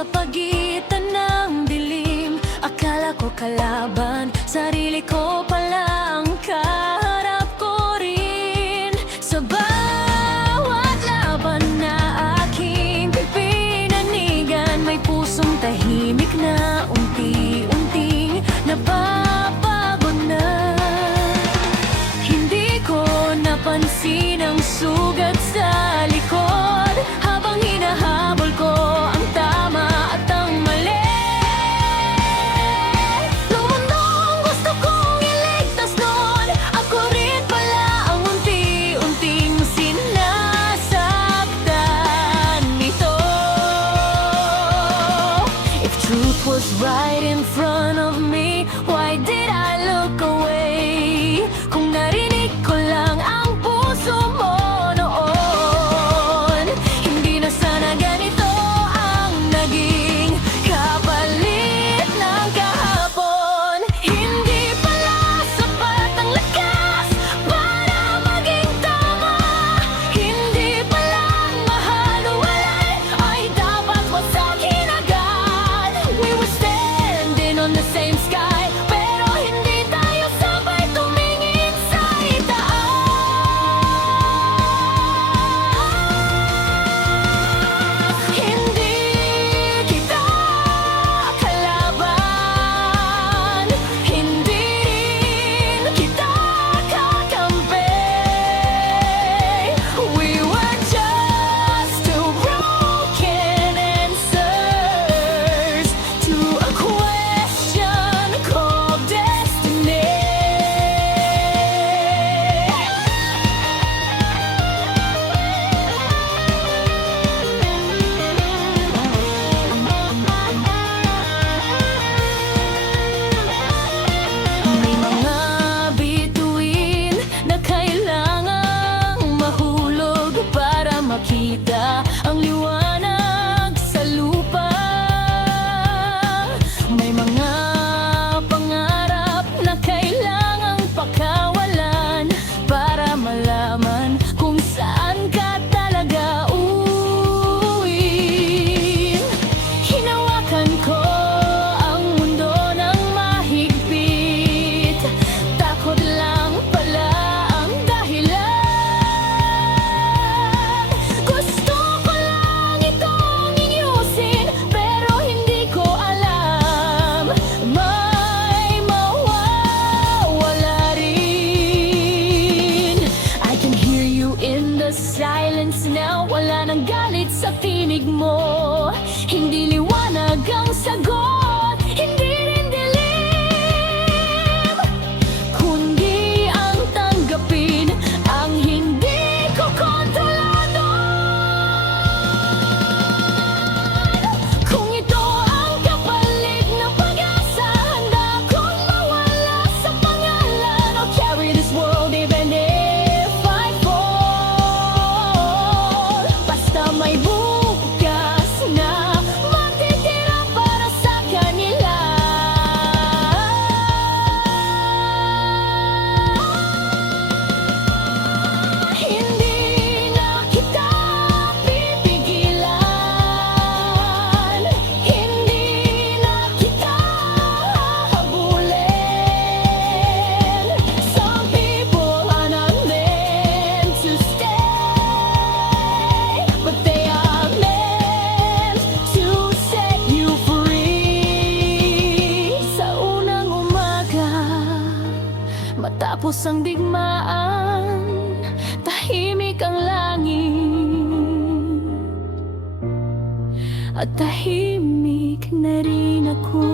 sa pagitan ng dilim. Akala ko kalaban, sarili ko palang kaharap ko rin. Sa bawat laban na aking pinanigan, may pusong tahimik na unti-unting nababago na. Hindi ko napansin ang sugat sa likod habang hinahabol ko ang tama at ang mali. Nung mundong gusto kong iligtas noon, ako rin pala ang unti-unting sinasaktan nito. If truth was right in front of me, why did I look away? Kung narinig ko lang ang puso mo noon, hindi na sana ganito ang naging kapalit ng kahapon. Hindi pala sapat ang lakas para maging tama. Hindi palang mahal na walay ay dapat wasakin agad. We were standing on the same sky, pero hindi tayo sabay tumingin sa itaas. Hindi kita kalaban, hindi rin kita kakampi. We were just two broken answers to a question called destiny. May mga bituin na kailangang mahulog para makita ang liwanag sa lupa. May mga pangarap na kailangang pakawalan para malaman kung saan ka talaga uuwiin. Hinawakan ko ang mundo ng mahigpit, takot lang pala ang dahilan. Gusto ko lang itong inyusin, pero hindi ko alam may mawawala rin. I can hear you in the silence now. Wala nang galit sa tinig mo. Hindi liwanag ang sagot, hindi rin dilim, kundi ang tanggapin ang hindi ko kontrolado. Kung ito ang kapalit ng pag-asa, handa akong mawala sa pangalan. I'll carry this world even if I fall. Basta may bukas na matitira para sa kanila. Hindi na kita pipigilan, hindi na kita hahabulin. Some people are not meant to stay, but they are meant to set you free. Sa unang umaga, matapos ang digmaan, tahimik ang langit at tahimik na rin ako.